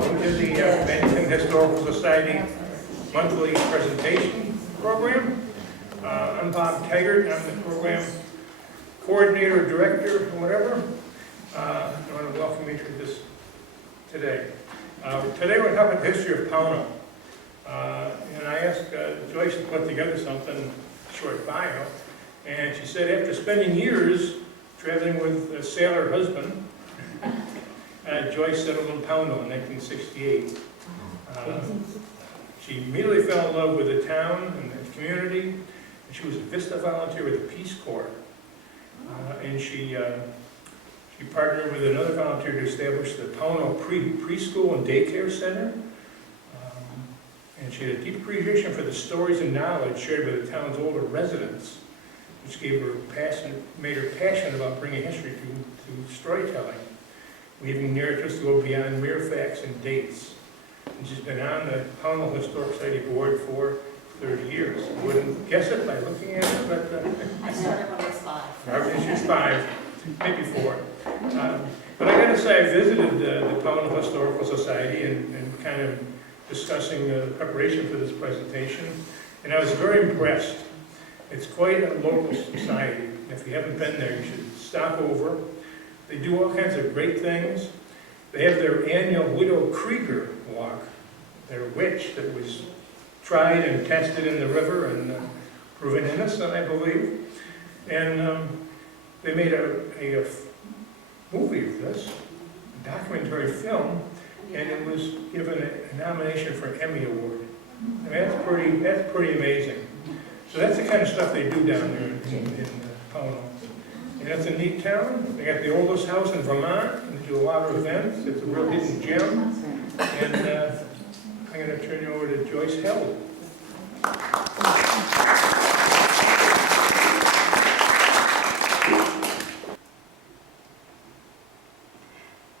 welcome to the Pownal Historical Society monthly presentation program. I'm Bob Taggart. I'm the program coordinator, director, whatever. I want to welcome you to this today. Today we're talking about the history of Pownal. And I asked Joyce to put together something, short bio, and she said after spending years traveling with a sailor husband, Joyce settled in Pownal in 1968. She immediately fell in love with the town and the community, and she was a Vista volunteer with the Peace Corps. And she partnered with another volunteer to establish the Pownal Preschool and Daycare Center. And she had a deep appreciation for the stories and knowledge shared by the town's older residents, which made her passionate about bringing history to storytelling, weaving narratives to go beyond mere facts and dates. And she's been on the Pownal Historical Society board for 30 years. You wouldn't guess it by looking at it, but... I started when I was 5. She was 5, maybe 4. But I gotta say, I visited the Pownal Historical Society and kind of discussing the preparation for this presentation, and I was very impressed. It's quite a local society. If you haven't been there, you should stop over. They do all kinds of great things. They have their annual Widow Krieger walk, their witch that was tried and tested in the river and proven innocent, I believe. And they made a movie of this, a documentary film, and it was given a nomination for an Emmy Award. I mean, that's pretty amazing. So that's the kind of stuff they do down there in Pownal. And it's a neat town. They got the oldest house in Vermont, and they do a lot of events. It's a real hidden gem. And I'm going to turn you over to Joyce Held.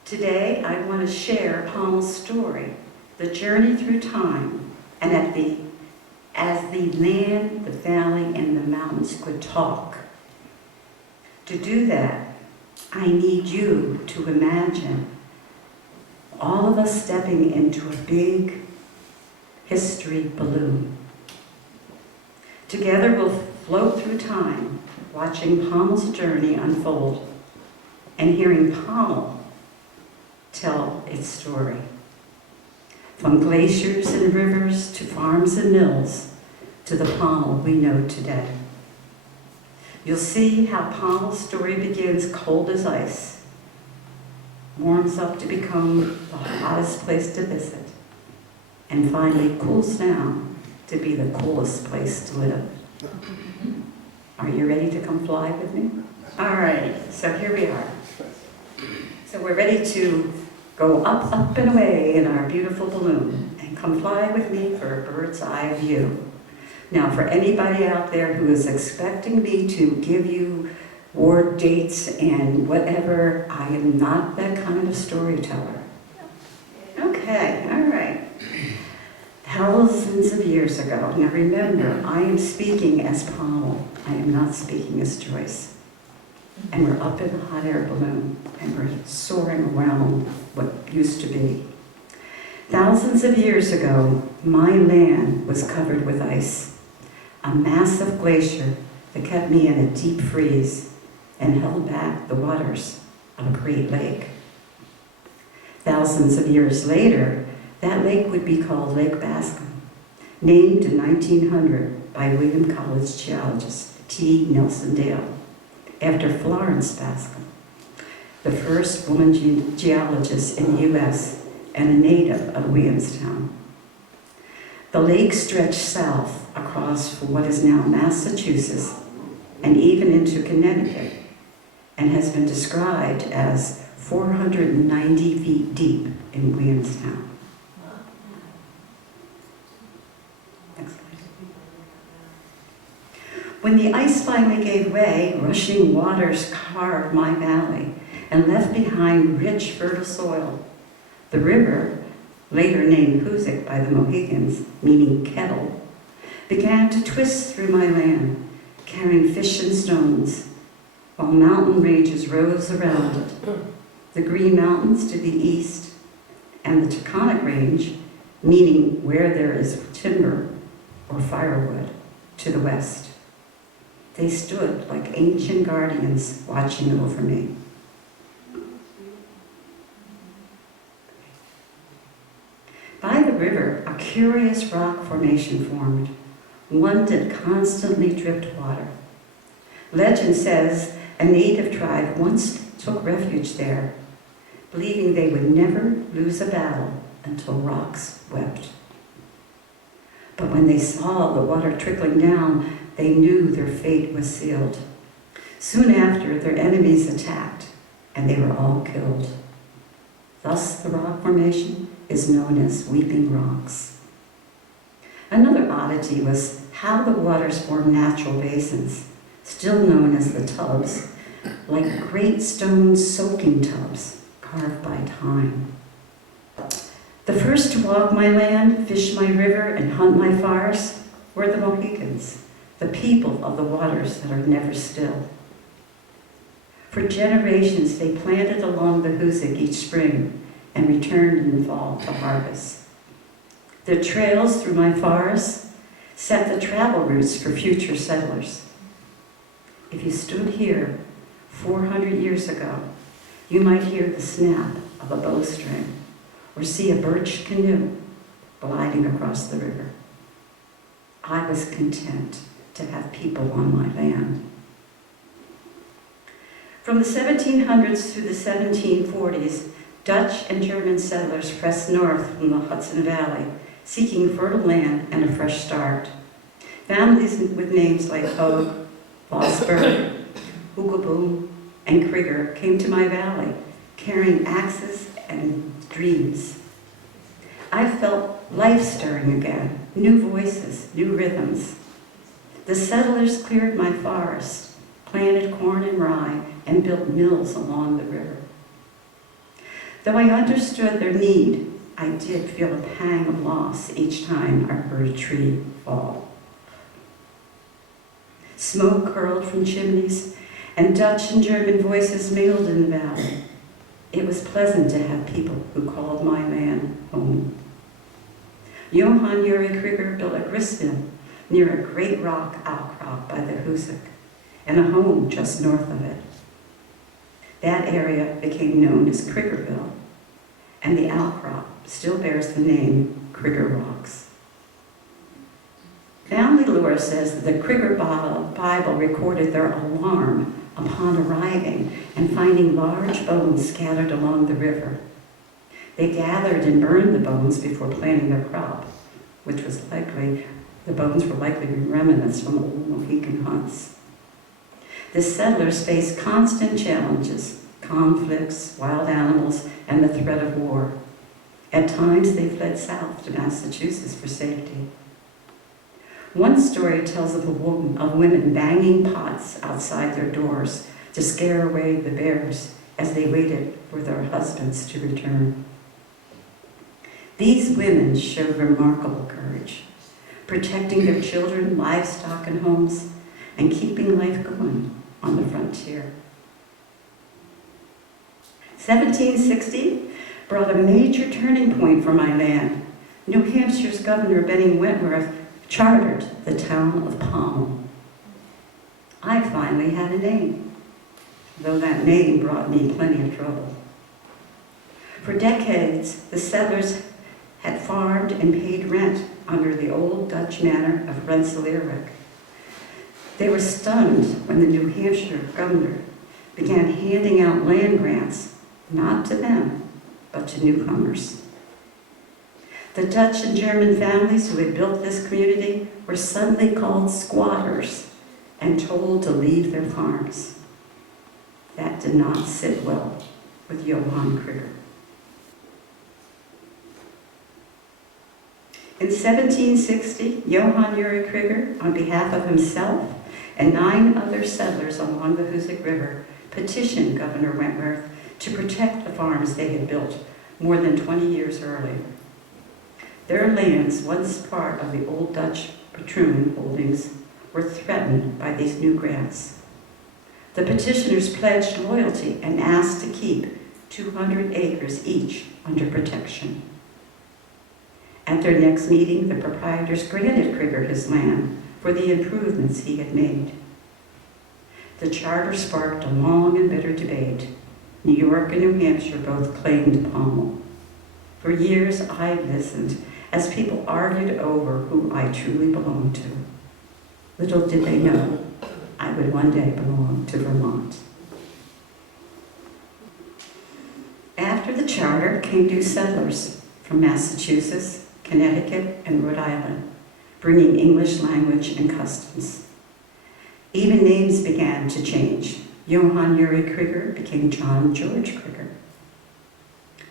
Today, I want to share Pownal's story, the journey through time, and as the land, the valley, and the mountains could talk. To do that, I need you to imagine all of us stepping into a big history balloon. Together, we'll float through time, watching Pownal's journey unfold and hearing Pownal tell its story. From glaciers and rivers to farms and mills to the Pownal we know today. You'll see how Pownal's story begins cold as ice, warms up to become the hottest place to visit, and finally cools down to be the coolest place to live. Are you ready to come fly with me? All right, so here we are. So we're ready to go up, up and away in our beautiful balloon and come fly with me for a bird's eye view. Now, for anybody out there who is expecting me to give you war dates and whatever, I am not that kind of storyteller. Okay, all right. Thousands of years ago. Now remember, I am speaking as Pownal. I am not speaking as Joyce. And we're up in a hot air balloon, and we're soaring around what used to be. Thousands of years ago, my land was covered with ice, a massive glacier that kept me in a deep freeze and held back the waters of a great lake. Thousands of years later, that lake would be called Lake Bascom, named in 1900 by William College geologist T. Nelson Dale, after Florence Bascom, the first woman geologist in the U.S. and a native of Williamstown. The lake stretched south across from what is now Massachusetts and even into Connecticut, and has been described as 490 feet deep in Williamstown. Next slide. When the ice finally gave way, rushing waters carved my valley and left behind rich, fertile soil. The river, later named Hoosic by the Mohegans, meaning kettle, began to twist through my land, carrying fish and stones, while mountain ranges rose around it. The Green Mountains to the east and the Taconic Range, meaning where there is timber or firewood, to the west. They stood like ancient guardians watching over me. By the river, a curious rock formation formed, one that constantly dripped water. Legend says a native tribe once took refuge there, believing they would never lose a battle until rocks wept. But when they saw the water trickling down, they knew their fate was sealed. Soon after, their enemies attacked, and they were all killed. Thus, the rock formation is known as Weeping Rocks. Another oddity was how the waters formed natural basins, still known as the tubs, like great stone soaking tubs carved by time. The first to walk my land, fish my river, and hunt my forests were the Mohicans, the people of the waters that are never still. For generations, they planted along the Hoosic each spring and returned in the fall to harvest. Their trails through my forests set the travel routes for future settlers. If you stood here 400 years ago, you might hear the snap of a bowstring or see a birch canoe gliding across the river. I was content to have people on my land. From the 1700s through the 1740s, Dutch and German settlers pressed north from the Hudson Valley, seeking fertile land and a fresh start. Families with names like Hogue, Vosburg, Oogaboo, and Krieger came to my valley, carrying axes and dreams. I felt life stirring again, new voices, new rhythms. The settlers cleared my forest, planted corn and rye, and built mills along the river. Though I understood their need, I did feel a pang of loss each time I heard a tree fall. Smoke curled from chimneys, and Dutch and German voices mingled in the valley. It was pleasant to have people who called my land home. Johann Uri Krieger built a gristmill near a great rock outcrop by the Hoosic, and a home just north of it. That area became known as Kriegerville, and the outcrop still bears the name Krieger Rocks. Family lore says that the Krieger Bible recorded their alarm upon arriving and finding large bones scattered along the river. They gathered and burned the bones before planting their crop, which was likely, the bones were likely remnants from old Mohican hunts. The settlers faced constant challenges, conflicts, wild animals, and the threat of war. At times, they fled south to Massachusetts for safety. One story tells of women banging pots outside their doors to scare away the bears as they waited for their husbands to return. These women showed remarkable courage, protecting their children, livestock, and homes, and keeping life going on the frontier. 1760 brought a major turning point for my land. New Hampshire's Governor Benning Wentworth chartered the town of Pownal. I finally had a name, though that name brought me plenty of trouble. For decades, the settlers had farmed and paid rent under the old Dutch manor of Rensselaerwyck. They were stunned when the New Hampshire governor began handing out land grants, not to them, but to newcomers. The Dutch and German families who had built this community were suddenly called squatters and told to leave their farms. That did not sit well with Johann Krieger. In 1760, Johann Uri Krieger, on behalf of himself and 9 other settlers along the Hoosic River, petitioned Governor Wentworth to protect the farms they had built more than 20 years earlier. Their lands, once part of the old Dutch patroon holdings, were threatened by these new grants. The petitioners pledged loyalty and asked to keep 200 acres each under protection. At their next meeting, the proprietors granted Krieger his land for the improvements he had made. The charter sparked a long and bitter debate. New York and New Hampshire both claimed Pownal. For years, I listened as people argued over who I truly belonged to. Little did they know I would one day belong to Vermont. After the charter came new settlers from Massachusetts, Connecticut, and Rhode Island, bringing English language and customs. Even names began to change. Johann Uri Krieger became John George Krieger.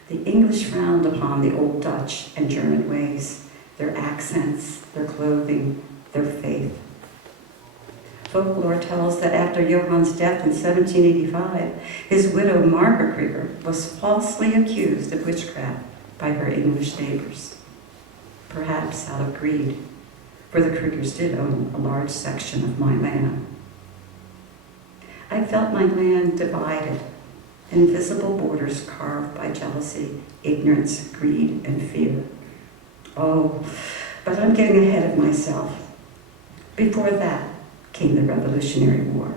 The English frowned upon the old Dutch and German ways, their accents, their clothing, their faith. Folklore tells that after Johann's death in 1785, his widow Margaret Krieger was falsely accused of witchcraft by her English neighbors, perhaps out of greed, for the Kriegers did own a large section of my land. I felt my land divided, invisible borders carved by jealousy, ignorance, greed, and fear. Oh, but I'm getting ahead of myself. Before that came the Revolutionary War.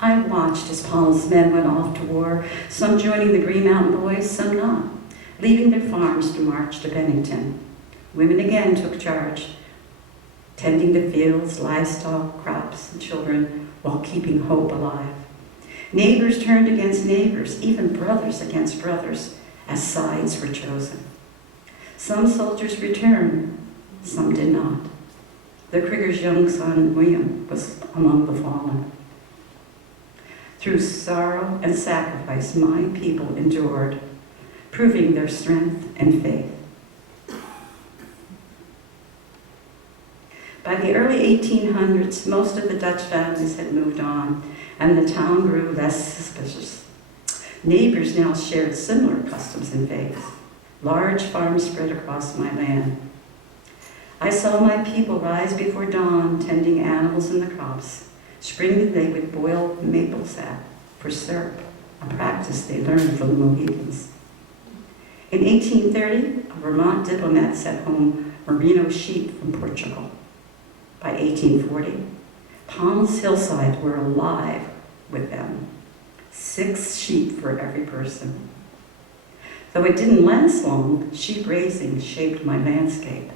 I watched as Pownal's men went off to war, some joining the Green Mountain Boys, some not, leaving their farms to march to Bennington. Women again took charge, tending the fields, livestock, crops, and children, while keeping hope alive. Neighbors turned against neighbors, even brothers against brothers, as sides were chosen. Some soldiers returned, some did not. The Krieger's young son, William, was among the fallen. Through sorrow and sacrifice, my people endured, proving their strength and faith. By the early 1800s, most of the Dutch families had moved on, and the town grew less suspicious. Neighbors now shared similar customs and faiths. Large farms spread across my land. I saw my people rise before dawn, tending animals in the crops. Spring, they would boil maple sap for syrup, a practice they learned from the Mohegans. In 1830, a Vermont diplomat sent home merino sheep from Portugal. By 1840, Pownal's hillsides were alive with them. 6 sheep for every person. Though it didn't last long, sheep raising shaped my landscape.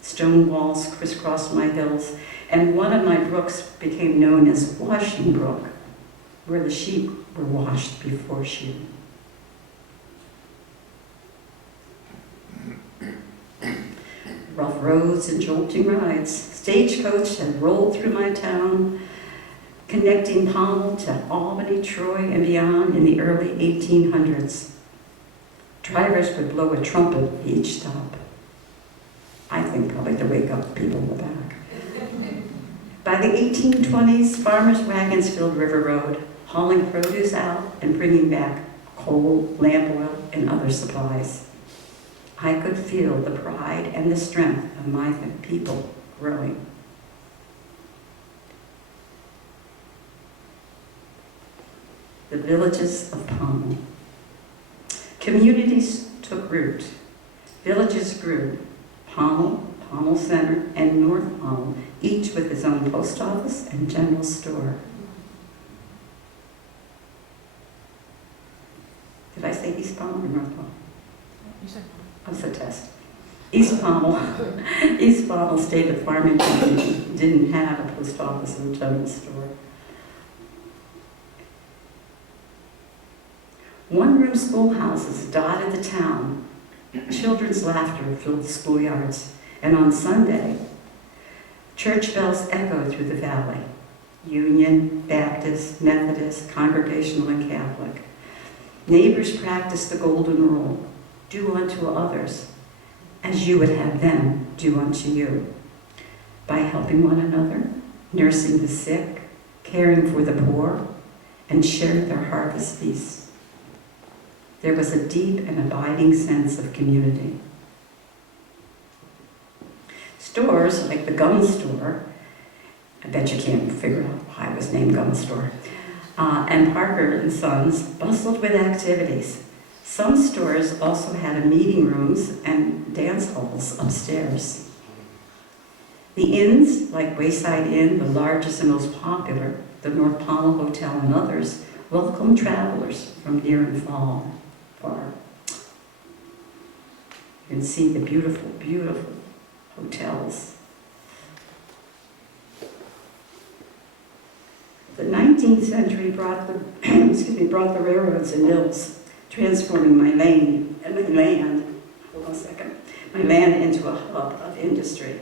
Stone walls crisscrossed my hills, and one of my brooks became known as Washing Brook, where the sheep were washed before shearing. Rough roads and jolting rides, stagecoach had rolled through my town, connecting Pownal to Albany, Troy, and beyond in the early 1800s. Drivers would blow a trumpet at each stop. I think probably to wake up the people in the back. By the 1820s, farmers' wagons filled River Road, hauling produce out and bringing back coal, lamp oil, and other supplies. I could feel the pride and the strength of my people growing. The villages of Pownal. Communities took root. Villages grew. Pownal, Pownal Center, and North Pownal, each with its own post office and general store. Did I say East Pownal or North Pownal? You said That's a test. East Pownal. East Pownal stayed a farming community, didn't have a post office and a general store. One-room schoolhouses dotted the town. Children's laughter filled the schoolyards, and on Sunday, church bells echoed through the valley. Union, Baptist, Methodist, Congregational, and Catholic. Neighbors practiced the golden rule: do unto others as you would have them do unto you, by helping one another, nursing the sick, caring for the poor, and sharing their harvest feasts. There was a deep and abiding sense of community. Stores like the gum store bet you can't figure out why it was named Gun Store. And Parker and Sons bustled with activities. Some stores also had meeting rooms and dance halls upstairs. The inns, like Wayside Inn, the largest and most popular, the North Pownal Hotel and others, welcomed travelers from near and far. You can see the beautiful, beautiful hotels. The 19th century brought the railroads and mills, transforming my land into a hub of industry.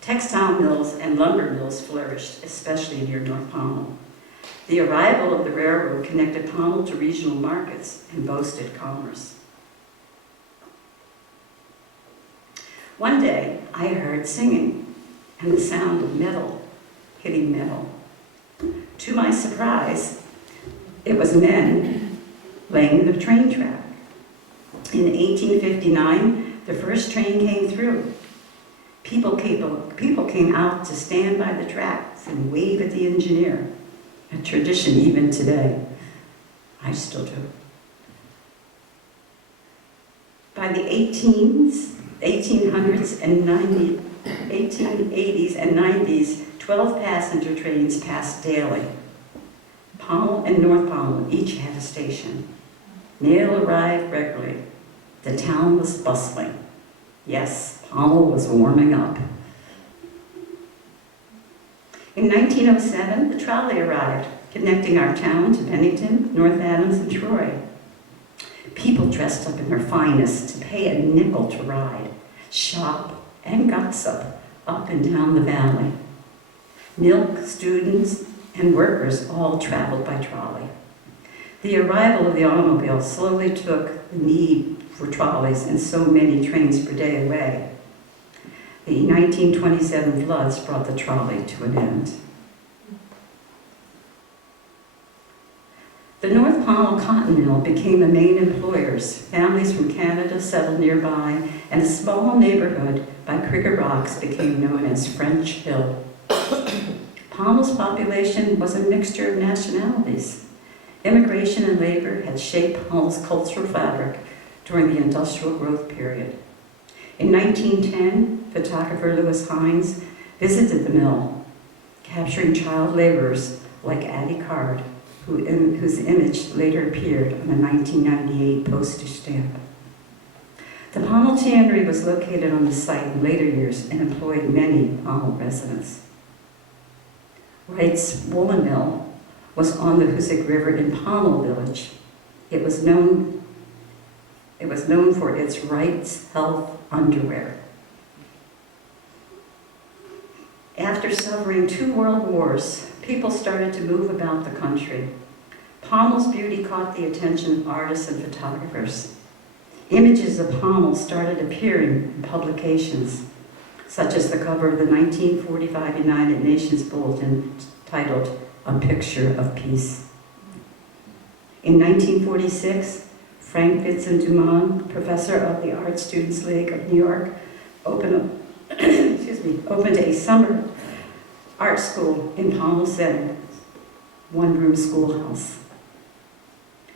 Textile mills and lumber mills flourished, especially near North Pownal. The arrival of the railroad connected Pownal to regional markets and boasted commerce. One day, I heard singing and the sound of metal hitting metal. To my surprise, it was men laying the train track. In 1859, the first train came through. People came out to stand by the tracks and wave at the engineer, a tradition even today. I still do. By the 1880s and 90s, 12 passenger trains passed daily. Pownal and North Pownal each had a station. Mail arrived regularly. The town was bustling. Yes, Pownal was warming up. In 1907, the trolley arrived, connecting our town to Bennington, North Adams, and Troy. People dressed up in their finest to pay a nickel to ride, shop, and gossip up and down the valley. Milk, students, and workers all traveled by trolley. The arrival of the automobile slowly took the need for trolleys and so many trains per day away. The 1927 floods brought the trolley to an end. The North Pownal Cotton Mill became the main employers. Families from Canada settled nearby, and a small neighborhood by Cricket Rocks became known as French Hill. Pownal's population was a mixture of nationalities. Immigration and labor had shaped Pownal's cultural fabric during the industrial growth period. In 1910, photographer Lewis Hines visited the mill, capturing child laborers like Addie Card, whose image later appeared on a 1998 postage stamp. The Pownal Tannery was located on the site in later years and employed many Pownal residents. Wright's Woolen Mill was on the Hoosick River in Pownal Village. It was known for its Wright's Health underwear. After suffering 2 world wars, people started to move about the country. Pownal's beauty caught the attention of artists and photographers. Images of Pownal started appearing in publications, such as the cover of the 1945 United Nations Bulletin titled A Picture of Peace. In 1946, Frank Vincent Dumont, professor of the Art Students League of New York, opened a summer art school in Pownal Center, one-room schoolhouse,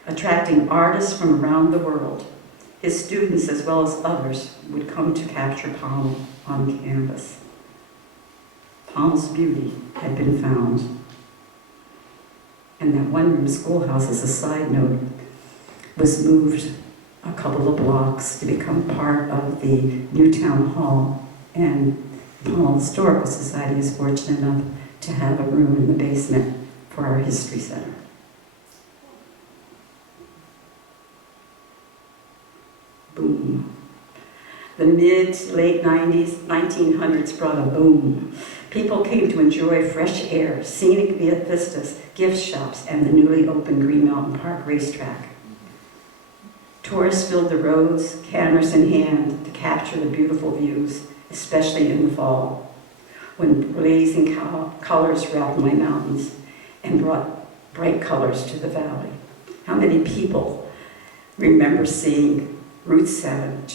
attracting artists from around the world. His students, as well as others, would come to capture Pownal on canvas. Pownal's beauty had been found. And that one-room schoolhouse, as a side note, was moved a couple of blocks to become part of the new town hall, and the Pownal Historical Society is fortunate enough to have a room in the basement for our history center. Boom. The mid to late 1900s brought a boom. People came to enjoy fresh air, scenic vistas, gift shops, and the newly opened Green Mountain Park racetrack. Tourists filled the roads, cameras in hand, to capture the beautiful views, especially in the fall, when blazing colors wrapped my mountains and brought bright colors to the valley. How many people remember seeing Route 7,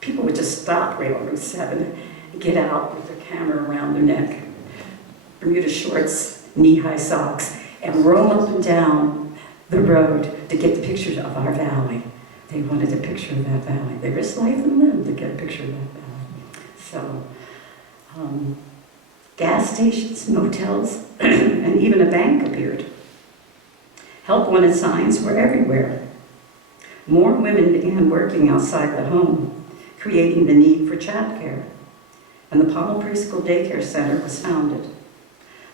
people would just stop right on Route 7 and get out with their camera around their neck, Bermuda shorts, knee-high socks, and roam up and down the road to get the pictures of our valley. They wanted a picture of that valley. They risked life and limb to get a picture of that valley. So, gas stations, motels, and even a bank appeared. Help wanted signs were everywhere. More women began working outside the home, creating the need for childcare. And the Pownal Preschool Daycare Center was founded.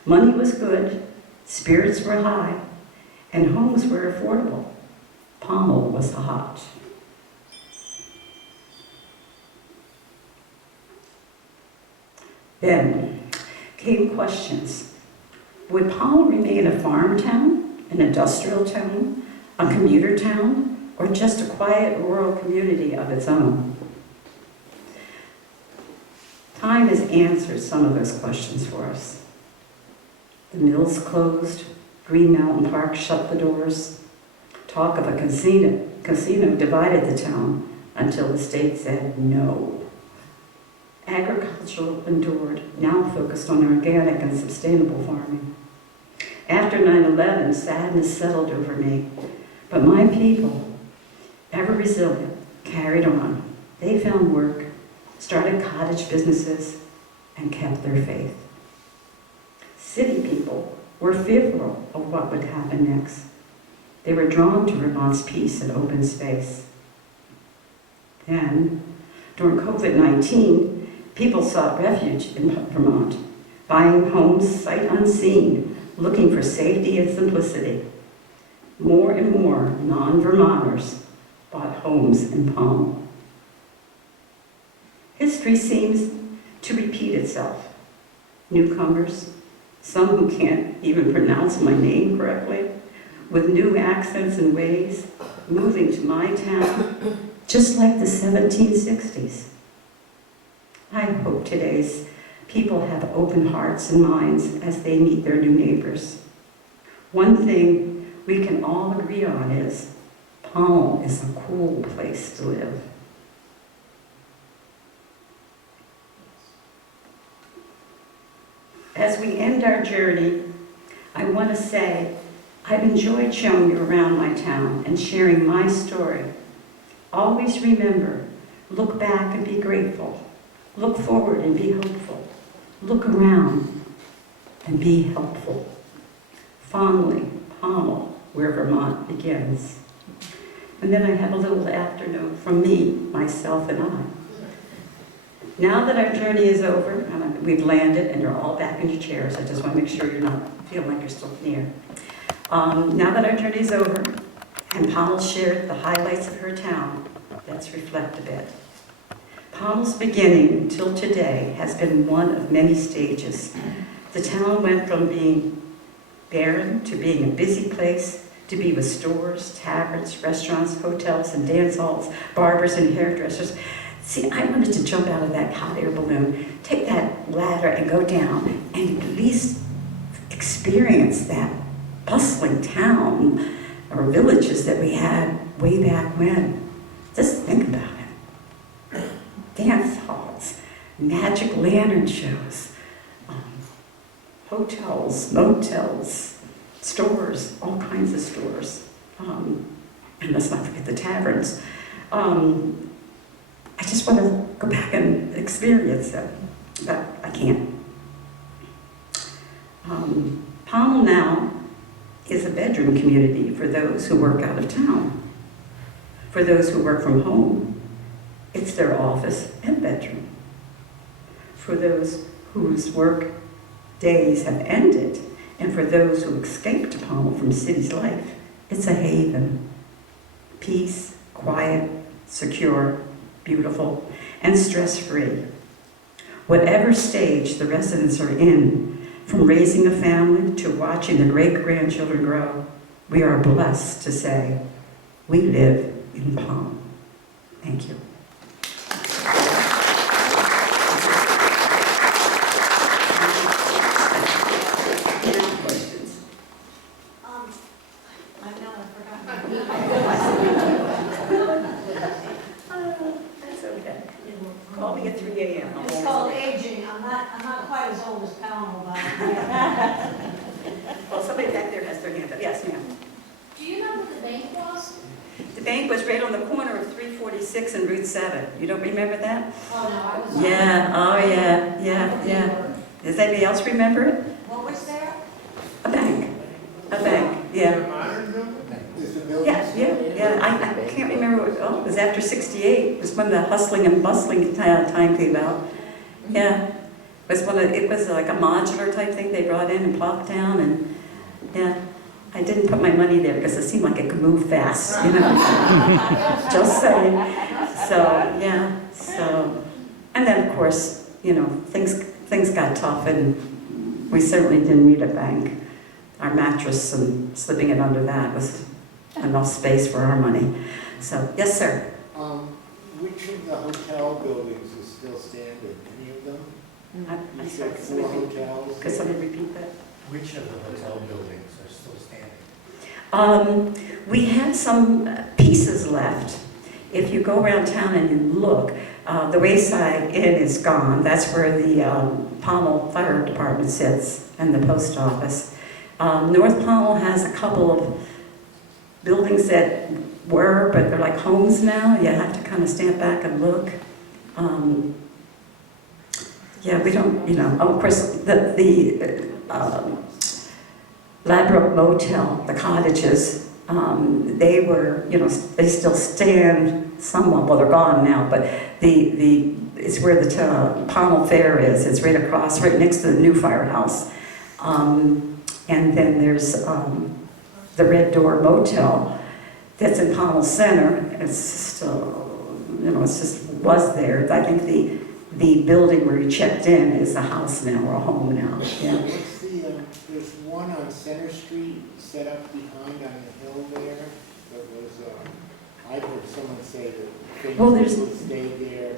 Money was good, spirits were high, and homes were affordable. Pownal was hot. Then came questions. Would Pownal remain a farm town, an industrial town, a commuter town, or just a quiet rural community of its own? Time has answered some of those questions for us. The mills closed, Green Mountain Park shut the doors. Talk of a casino divided the town until the state said no. Agriculture endured, now focused on organic and sustainable farming. After 9/11, sadness settled over me, but my people, ever resilient, carried on. They found work, started cottage businesses, and kept their faith. City people were fearful of what would happen next. They were drawn to Vermont's peace and open space. Then, during COVID-19, people sought refuge in Vermont, buying homes sight unseen, looking for safety and simplicity. More and more non-Vermonters bought homes in Pownal. History seems to repeat itself. Newcomers, some who can't even pronounce my name correctly, with new accents and ways, moving to my town, just like the 1760s. I hope today's people have open hearts and minds as they meet their new neighbors. One thing we can all agree on is Pownal is a cool place to live. As we end our journey, I want to say I've enjoyed showing you around my town and sharing my story. Always remember, look back and be grateful. Look forward and be hopeful. Look around and be helpful. Fondly, Pownal, where Vermont begins. And then I have a little afternote from me, myself, and I. Now that our journey is over, and we've landed and you're all back in your chairs, I just want to make sure you're not feeling like you're still near. Now that our journey is over, and Pownal shared the highlights of her town, let's reflect a bit. Pownal's beginning till today has been one of many stages. The town went from being barren to being a busy place, to be with stores, taverns, restaurants, hotels, and dance halls, barbers and hairdressers. See, I wanted to jump out of that hot air balloon, take that ladder and go down and at least experience that bustling town or villages that we had way back when. Just think about it. Dance halls, magic lantern shows, hotels, motels, stores, all kinds of stores. And let's not forget the taverns. I just want to go back and experience them, but I can't. Pownal now is a bedroom community for those who work out of town. For those who work from home, it's their office and bedroom. For those whose work days have ended, and for those who escaped Pownal from city's life, it's a haven. Peace, quiet, secure, beautiful, and stress-free. Whatever stage the residents are in, from raising a family to watching the great-grandchildren grow, we are blessed to say, we live in Pownal. Thank you. Questions? I've now forgotten. That's okay. Call me at 3 a.m. It's called aging. I'm not quite as old as Pownal, but The bank was right on the corner of 346 and Route 7. You don't remember that? Oh, no, I was. Yeah, oh yeah. Does anybody else remember it? What was there? A bank, yeah. Yeah. I can't remember what, it was after 68. It was when the hustling and bustling time came out. Yeah. It was like a modular type thing they brought in and plopped down, and yeah. I didn't put my money there because it seemed like it could move fast, you know. Just saying. So, yeah. So, and then of course, you know, things got tough, and we certainly didn't need a bank. Our mattress and slipping it under that was enough space for our money. So, yes, sir. Which of the hotel buildings is still standing? Any of them? I You sorry, said could 4 somebody- hotels? could somebody repeat that? Which of the hotel buildings are still standing? We have some pieces left. If you go around town and you look, the Wayside Inn is gone. That's where the Pownal Fire Department sits and the post office. North Pownal has a couple of buildings that were, but they're like homes now. You have to kind of stand back and look. Yeah, we don't, you know, of course, the Ladbroke Motel, the cottages, they were, you know, they still stand somewhat, well, they're gone now, but it's where the Pownal Fair is. It's right across, right next to the new firehouse. And then there's the Red Door Motel that's in Pownal Center. It's still, you know, it's just was there. I think the building where you checked in is a house now or a home now. Yeah. What's there's one on Center Street set up behind on the hill there that was, I heard someone say that things Well, there's- would stay there.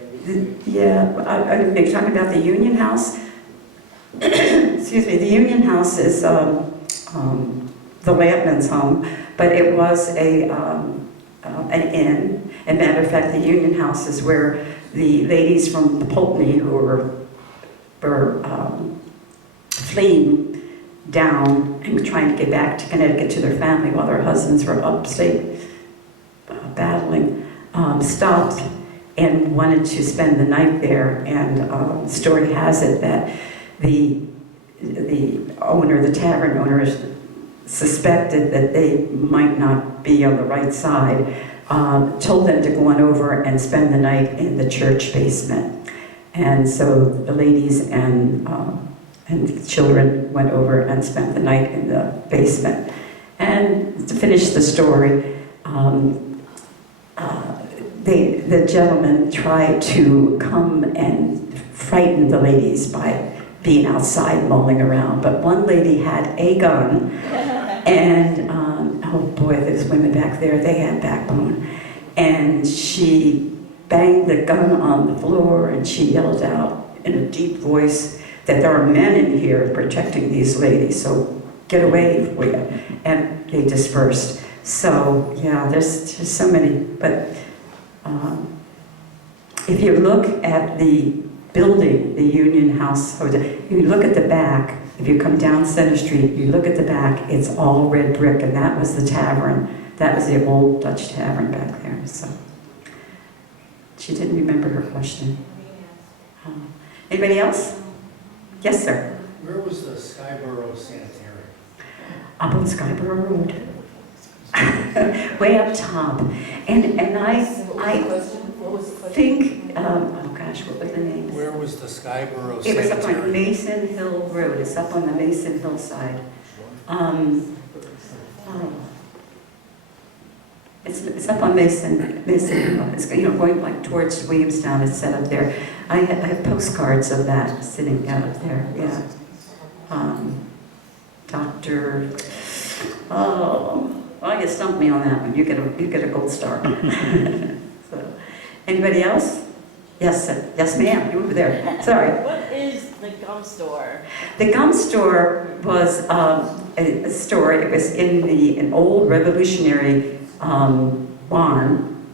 Yeah, you're talking about the Union House. Excuse me, the Union House is the Lampman's home, but it was an inn. As a matter of fact, the Union House is where the ladies from Pulteney who were fleeing down and trying to get back to Connecticut to their family while their husbands were upstate battling, stopped and wanted to spend the night there. And the story has it that the owner, the tavern owner, suspected that they might not be on the right side, told them to go on over and spend the night in the church basement. And so the ladies and children went over and spent the night in the basement. And to finish the story, the gentleman tried to come and frighten the ladies by being outside mulling around, but one lady had a gun, and oh boy, those women back there, they had backbone, and she banged the gun on the floor and she yelled out in a deep voice that there are men in here protecting these ladies, so get away for you. And they dispersed. So yeah, there's just so many, but if you look at the building, the Union House, you look at the back, if you come down Center Street, you look at the back, it's all red brick, and that was the tavern. That was the old Dutch tavern back there, so. She didn't remember her question. Anybody else? Yes, sir. Where was the Skyborough Sanitarium? Up on Skyborough Road. Way up top. And I think, oh gosh, what was the name? Where was the Skyborough It was Sanitarium? up on Mason Hill Road. It's up on the Mason Hill side. It's up on Mason Hill. It's, you know, going like towards Williamstown. It's set up there. I have postcards of that sitting out there. Yeah. Dr. Oh, well, you stumped me on that one. You get a gold star. So, anybody else? Yes, sir. Yes, ma'am. You were there. Sorry. What is the gum store? The gum store was a store. It was in an old Revolutionary barn.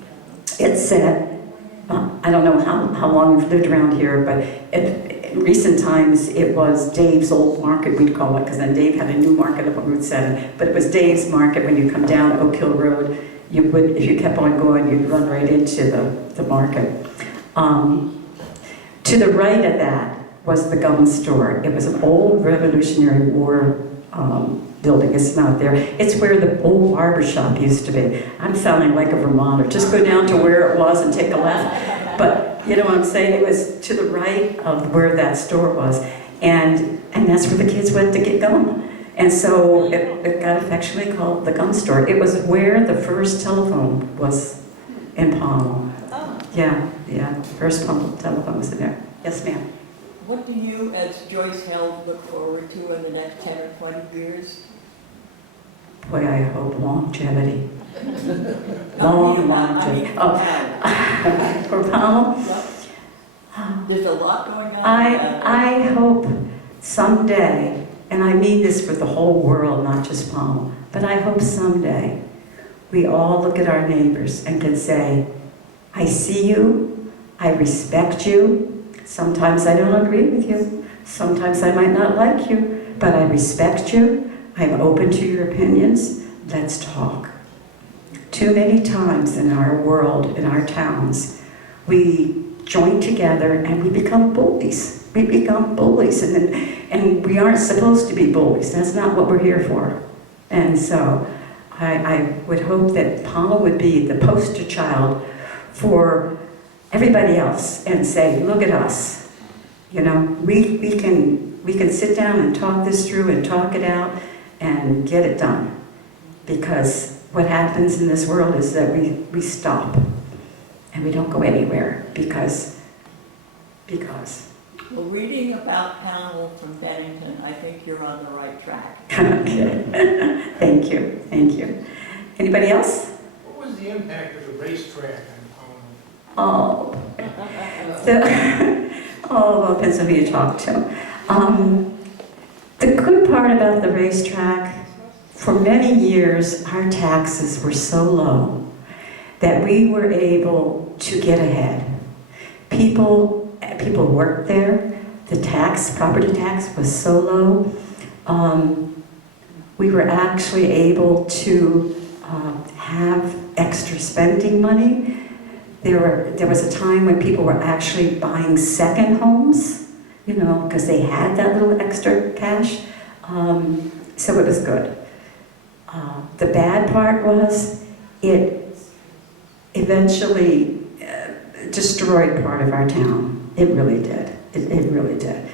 It said, I don't know how long you've lived around here, but in recent times it was Dave's Old Market, we'd call it, because then Dave had a new market up on Route 7. But it was Dave's Market when you come down Oak Hill Road, you would, if you kept on going, you'd run right into the market. To the right of that was the gun store. It was an old Revolutionary War building. It's not there. It's where the old barber shop used to be. I'm sounding like a Vermonter. Just go down to where it was and take a left. But you know what I'm saying? It was to the right of where that store was. And that's where the kids went to get gum. And so it got affectionately called the gun store. It was where the first telephone was in Pownal. Oh. Yeah. First telephone was in there. Yes, ma'am. What do you, as Joyce Held, look forward to in the next 10 or 20 years? Boy, I hope longevity. Longevity. Oh, for Pownal? There's a lot going on. I hope someday, and I mean this for the whole world, not just Pownal, but I hope someday we all look at our neighbors and can say, I see you, I respect you. Sometimes I don't agree with you. Sometimes I might not like you, but I respect you. I'm open to your opinions. Let's talk. Too many times in our world, in our towns, we join together and we become bullies. We become bullies, and we aren't supposed to be bullies. That's not what we're here for. And so I would hope that Pownal would be the poster child for everybody else and say, look at us. You know, we can sit down and talk this through and talk it out and get it done. Because what happens in this world is that we stop and we don't go anywhere because. Well, reading about Pownal from Bennington, I think you're on the right track. Okay. Thank you. Anybody else? What was the impact of the racetrack on Pownal? Well, depends on who you talk to. The good part about the racetrack, for many years, our taxes were so low that we were able to get ahead. People worked there. The property tax was so low. We were actually able to have extra spending money. There was a time when people were actually buying second homes, you know, because they had that little extra cash. So it was good. The bad part was it eventually destroyed part of our town. It really did. It really did.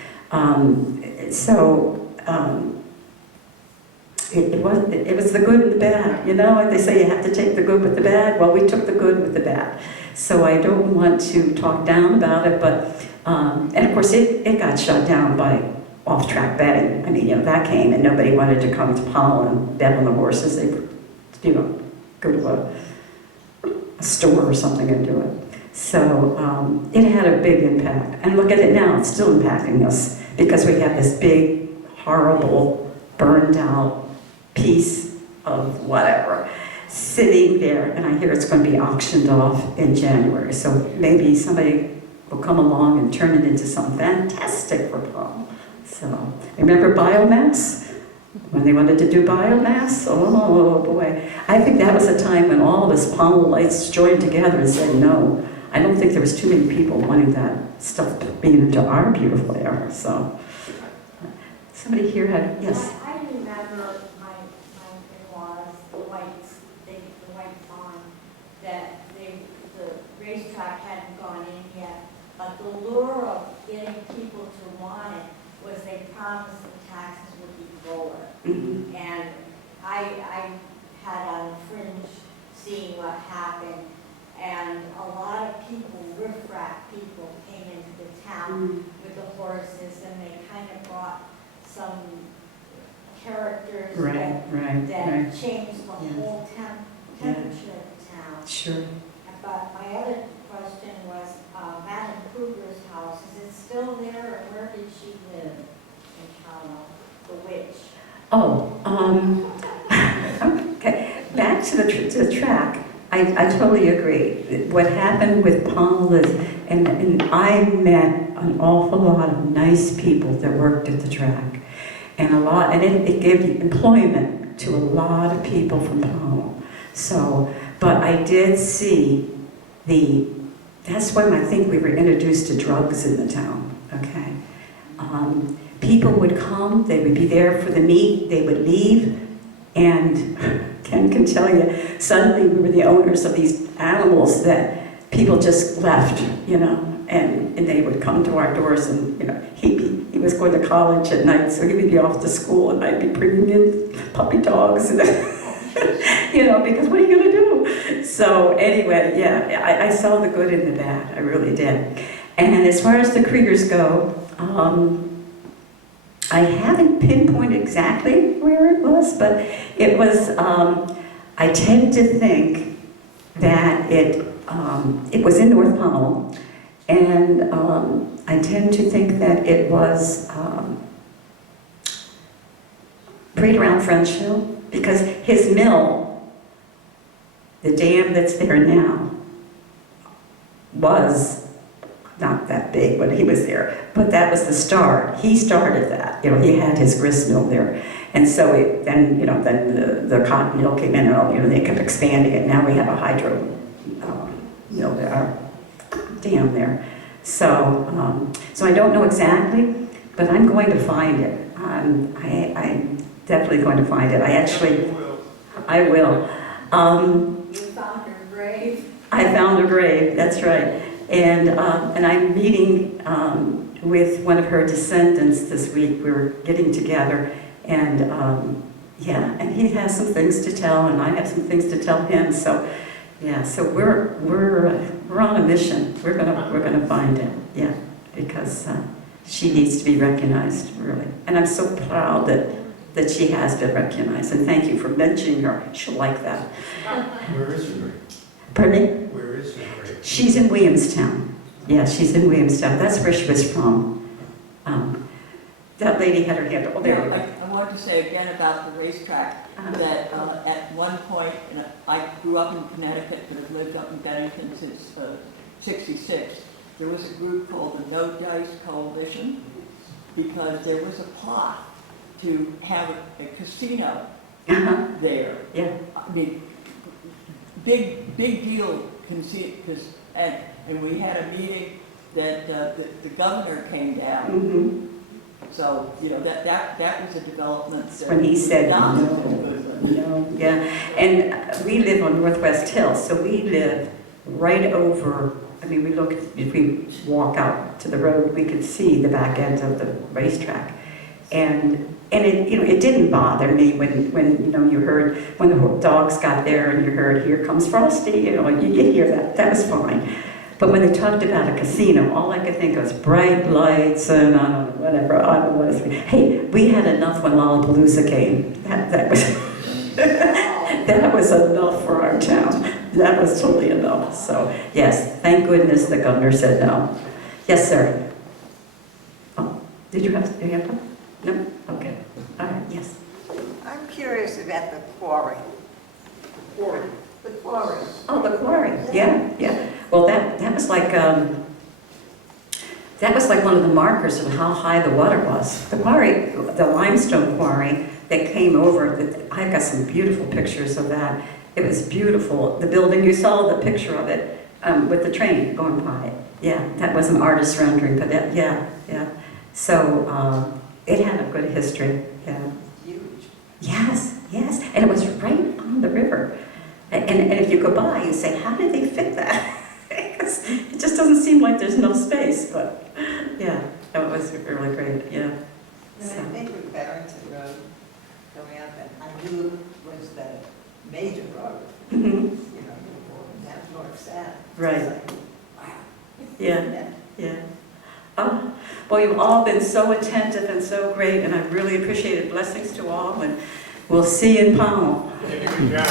It was the good and the bad, you know, like they say you have to take the good with the bad. Well, we took the good with the bad. So I don't want to talk down about it, but, and of course it got shut down by off-track betting. I mean, you know, that came and nobody wanted to come to Pownal and bet on the horses. They would, you know, go to a store or something and do it. So it had a big impact. And look at it now, it's still impacting us because we have this big, horrible, burned out piece of whatever sitting there, and I hear it's going to be auctioned off in January. So maybe somebody will come along and turn it into something fantastic for Pownal. So remember biomass? When they wanted to do biomass? Oh boy. I think that was a time when all of us Pownalites joined together and said no. I don't think there was too many people wanting that stuff being into our beautiful area. So somebody here had, yes. I remember my in-laws, the white farm, that the racetrack hadn't gone in yet, but the lure of getting people to want it was they promised the taxes would be lower. Mm-hmm. And I had on the fringe seeing what happened, and a lot of people, riffraff people, came into the town with the horses, and they kind of brought some characters that changed the whole temperature of the town. Sure. But my other question was, Madam Kruger's house, is it still there, or where did she live in Pownal, the witch? Oh, okay. Back to the track. I totally agree. What happened with Pownal is, and I met an awful lot of nice people that worked at the track, and it gave employment to a lot of people from Pownal. So But I did see that's when I think we were introduced to drugs in the town, okay? People would come, they would be there for the meet, they would leave, and Ken can tell you, suddenly we were the owners of these animals that people just left, you know, and they would come to our doors and, you know, he was going to college at night, so he would be off to school and I'd be bringing in puppy dogs, and you know, because what are you gonna do? So anyway, yeah, I saw the good and the bad, I really did. And as far as the Kriegers go, I haven't pinpointed exactly where it was, but it was, I tend to think that it was in North Pownal, and I tend to think that it was right around French Hill, because his mill, the dam that's there now, was not that big when he was there, but that was the start. He started that, you know, he had his grist mill there. And so then the cotton mill came in and, you know, they kept expanding it. Now we have a hydro mill there, dam there. So, so I don't know exactly, but I'm going to find it. I'm definitely going to find it. I will. You found her grave? I found her grave, that's right. And I'm meeting with one of her descendants this week. We were getting together, and yeah, and he has some things to tell, and I have some things to tell him. So yeah, so we're on a mission. We're gonna find it, yeah, because she needs to be recognized, really. And I'm so proud that she has been recognized. And thank you for mentioning her. She'll like that. Where is her grave? Pardon me? Where is her grave? She's in Williamstown. Yeah, she's in Williamstown. That's where she was from. That lady had her hand. Oh, there you go. I wanted to say again about the racetrack, that at one point, and I grew up in Connecticut, but have lived up in Bennington since '66, there was a group called the No Dice Coalition, because there was a plot to have a casino there. Yeah. I mean, big deal, and we had a meeting that the governor came down. Mm-hmm. So, you know, that was a development. When he said Not no. good. No, yeah. And we live on Northwest Hill, so we live right over, I mean, if we walk out to the road, we could see the back end of the racetrack. And it, you know, it didn't bother me when you know, you heard, when the dogs got there and you heard, "Here comes Frosty," you know, you hear that. That was fine. But when they talked about a casino, all I could think was bright lights and I don't know, whatever. I don't know what it's. Hey, we had enough when Lollapalooza came. That was that was enough for our town. That was totally enough. So yes, thank goodness the governor said no. Yes, sir. Oh, did you have your hand up? No? Okay. All right, yes. I'm curious about the quarry. The quarry. Oh, the quarry. Yeah, yeah. Well, that was like one of the markers of how high the water was. The quarry, the limestone quarry that came over, I got some beautiful pictures of that. It was beautiful. The building, you saw the picture of it with the train going by it. Yeah, that was an artist's rendering, but that, yeah. So it had a good history. Yeah. Huge. Yes, and it was right on the river. And if you go by, you say, how did they fit that? Because it just doesn't seem like there's no space, but yeah, it was really great, yeah. And I think with Barrington Road going up, and I knew it was the major road, Mhm. you know, down north-south. Right. It's like, wow. Yeah. Oh, well, you've all been so attentive and so great, and I really appreciate it. Blessings to all, and we'll see you in Pownal. Did a good job.